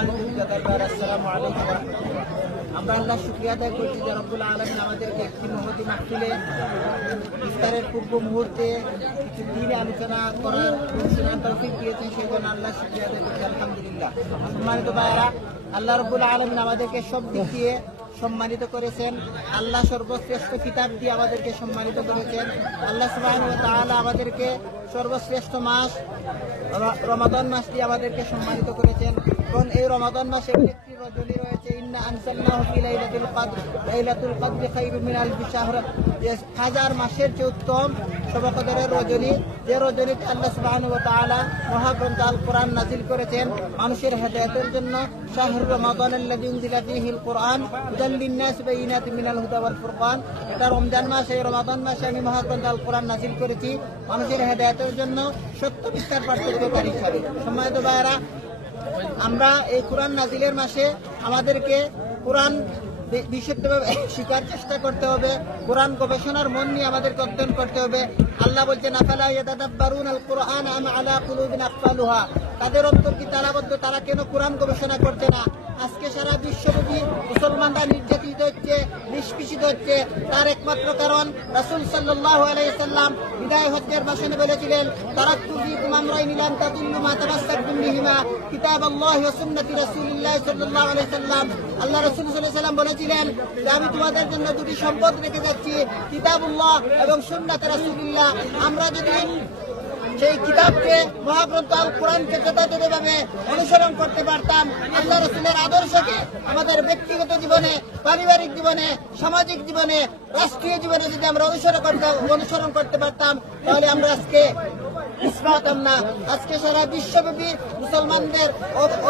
সম্মানিত বিদ্যার্থীরা, আসসালামু আলাইকুম ওয়া রাহমাতুল্লাহ। আমরা আল্লাহর শুকরিয়া আদায় করছি যে রব্বুল আলামিন আমাদেরকে একটি মহতী মাহফিলে ইফতারের পূর্ব মুহূর্তে কিছু দিনে আলোচনা করার তৌফিক দিয়েছেন, সেই জন্য আল্লাহর শুকরিয়া আদায় করছি, আলহামদুলিল্লাহ। সম্মানিত ভাইরা, আল্লাহ রব্বুল আলামিন আমাদেরকে সব দিক দিয়ে সম্মানিত করেছেন। আল্লাহ সর্বশ্রেষ্ঠ কিতাব দিয়ে আমাদেরকে সম্মানিত করেছেন। আল্লাহ সুবহানাহু ওয়া তাআলা আমাদেরকে সর্বশ্রেষ্ঠ মাস রমাদান মাস দিয়ে আমাদেরকে সম্মানিত করেছেন। এবং এই রমাদান মাসে একটি রজনী রয়েছে, ইন্না আনজালনাহু ফি লাইলাতুল কদর, লাইলাতুল কদরি খায়রুম মিন আলফি শাহর, যে হাজার মাসের যে উত্তম শবে কদরের রজনী, যে রজনীতে আল্লাহ সুবহানাহু ওয়া তাআলা মহাগ্রন্থ আল কোরআন নাযিল করেছেন মানুষের হেদায়েতের জন্য। শাহরু রমাদানাল্লাযী উনজিলা ফীহিল কুরআন হুদাল লিন-নাস বাইয়িনাতিন মিনাল হুদা ওয়াল ফুরকান। এটা রমজান মাস, এই রমাদান মাসে আমি মহাগ্রন্থ আল কোরআন নাযিল করেছি মানুষের হেদায়েতের জন্য, সত্য মিথ্যার পার্থক্যকারী হিসাবে। সম্মানিত ভাইরা, আমরা এই কোরআন নাযিলের মাসে আমাদেরকে কোরআন বিশুদ্ধভাবে শিখার চেষ্টা করতে হবে। কোরআন গবেষণার মন নিয়ে আমাদেরকে অধ্যয়ন করতে হবে। আল্লাহ বলছেন, আফালা ইয়াতাদাব্বারুনাল কুরআন আম আলা কুলুবিন আকফালুহা, তাদের অন্তর কি তালাবদ্ধ, তারা কেন কোরআন গবেষণা করছে না? আজকে সারা বিশ্বব্যাপী মুসলমানরা নির্যাতিত হচ্ছে, নিষ্পেষিত হচ্ছে। তার একমাত্র কারণ রাসূল সাল্লাল্লাহু আলাইহি সাল্লাম বিদায় হজ্জের ভাষণে বলেছিলেন, তারাক্তু ফীকুম আমরাইন লা তাদিল্লু মা তামাসসাকতুম বিহিমা কিতাবাল্লাহি ওয়া সুন্নতি রাসূলিল্লাহি সাল্লাল্লাহু আলাইহি সাল্লাম। আল্লাহ রাসূল সাল্লাল্লাহু আলাইহি সাল্লাম বলেছিলেন যে আমি তোমাদের জন্য দুটি সম্পদ রেখে যাচ্ছি, কিতাবুল্লাহ এবং সুন্নাত রাসূলিল্লাহ। আমরা যদি সেই কিতাবকে, মহাগ্রন্থ আল কোরআনকে যথাযথভাবে অনুসরণ করতে পারতাম, আল্লাহ রাসূলের আদর্শকে আমাদের ব্যক্তিগত জীবনে, পারিবারিক জীবনে, সামাজিক জীবনে, রাষ্ট্রীয় জীবনে যদি আমরা অনুসরণ করতে পারতাম, তাহলে আমরা আজকে ইসলাম না। আজকে সারা বিশ্বব্যাপী মুসলমানদের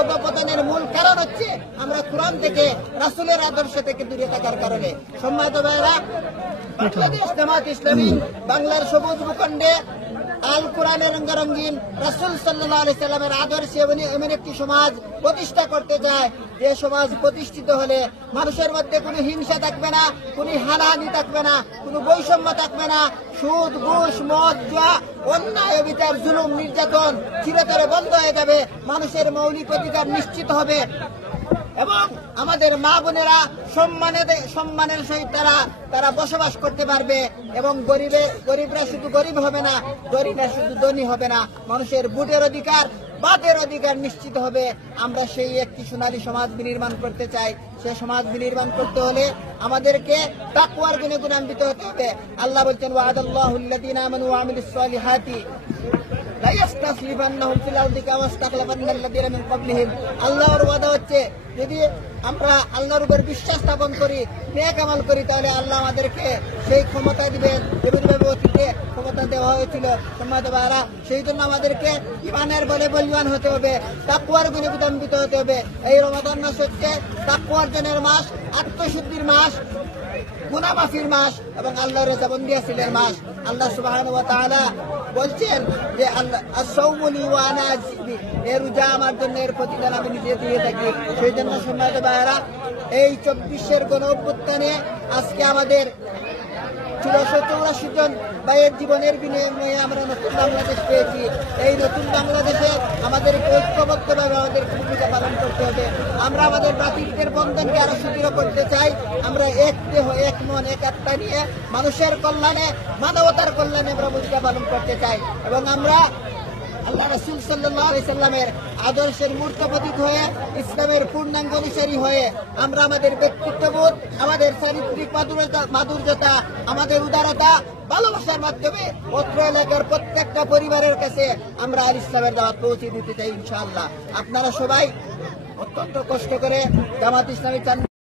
অধঃপতনের মূল কারণ হচ্ছে আমরা কোরআন থেকে, রাসূলের আদর্শ থেকে দূরে থাকার কারণে। সম্মানিত ভাইরা, বাংলাদেশ জামাত ইসলামী বাংলার সবুজ ভূখণ্ডে আল কোরআনের রঙ্গারঙ্গিন রাসূল সাল্লাল্লাহু আলাইহি সাল্লামের আদর্শে এমন একটি সমাজ প্রতিষ্ঠা করতে চায়, যে সমাজ প্রতিষ্ঠিত হলে মানুষের মধ্যে কোনো হিংসা থাকবে না, কোনো হানাহানি থাকবে না, কোনো বৈষম্য থাকবে না, সুদ, ঘুষ, মদ, জুয়া, অন্যায়, বিচার, জুলুম, নির্যাতন চিরতরে বন্ধ হয়ে যাবে। মানুষের মৌলিক অধিকার নিশ্চিত হবে এবং আমাদের মা বোনেরা সম্মানের সহিত তারা বসবাস করতে পারবে। এবং গরিবরা শুধু গরিব হবে না, ধনীরা শুধু ধনী হবে না, মানুষের ভোটের অধিকার, বাতের অধিকার নিশ্চিত হবে। আমরা সেই একটি সোনালী সমাজ বিনির্মাণ করতে চাই। সেই সমাজ বিনির্মাণ করতে হলে আমাদেরকে তাকওয়ার গুণে গুণান্বিত হতে হবে। আল্লাহ বলছেন, ওয়া'দাল্লাহুল্লাযীনা আমানু ওয়া আমিলুস সালিহাতি লা ইস্তাখলিফান্নাহুম ফিল আরদি কামা ইস্তাখলাফান্নাল্লাযীনা মিন ক্বাবলিহিম। আল্লাহর ওয়াদা হচ্ছে, যদি আমরা আল্লাহর উপর বিশ্বাস স্থাপন করি, নেক আমল করি, তাহলে আল্লাহ আমাদেরকে সেই ক্ষমতা দিবেন যেভাবে অতীতে ক্ষমতা দেওয়া হয়েছিল। সম্মানিত ভাইরা, সেই জন্য আমাদেরকে ঈমানের বলে বলীয়ান হতে হবে, তাকওয়ার গুণে গুণান্বিত হতে হবে। এই রমাদান মাস হচ্ছে তাকওয়া অর্জনের মাস, আত্মশুদ্ধির মাস, গুনাহ মাফির মাস এবং আল্লাহর রেজাবন্দি হাসিলের মাস। আল্লাহ সুবহানাহু ওয়া তাআলা বলছেন যে আস-সাওমু লি ওয়া আনা আজজি, এই রোজা আমার জন্য, এর প্রতিদান আমি নিজে দিয়ে থাকি। সেই জন্য সম্মানিত ভাইরা, এই 24 গণ অভ্যুত্থানে আজকে আমাদের 484 জন ভাইয়ের জীবনের বিনিময়ে আমরা নতুন বাংলাদেশ পেয়েছি। এই নতুন বাংলাদেশে আমাদেরকে ঐক্যবদ্ধভাবে আমাদের ভূমিকা পালন করতে হবে। আমরা আমাদের ভ্রাতৃত্বের বন্ধনকে আরো সুদৃঢ় করতে চাই। আমরা এক দেহ, এক মন, এক আত্মা নিয়ে মানুষের কল্যাণে, মানবতার কল্যাণে আমরা ভূমিকা পালন করতে চাই। এবং আমরা আল্লাহ রাসূল সাল্লাল্লাহু আলাইহি সাল্লামের আদর্শের মূর্ত প্রতীক হয়ে, ইসলামের পূর্ণাঙ্গ অনুসারী হয়ে আমরা আমাদের ব্যক্তিত্ববোধ, আমাদের চারিত্রিক মাধুর্যতা, আমাদের উদারতা, ভালোবাসার মাধ্যমে অত্র এলাকার প্রত্যেকটা পরিবারের কাছে আমরা আল ইসলামের দাওয়াত পৌঁছে দিতে চাই ইনশাআল্লাহ। আপনারা সবাই অত্যন্ত কষ্ট করে জামাত ইসলামী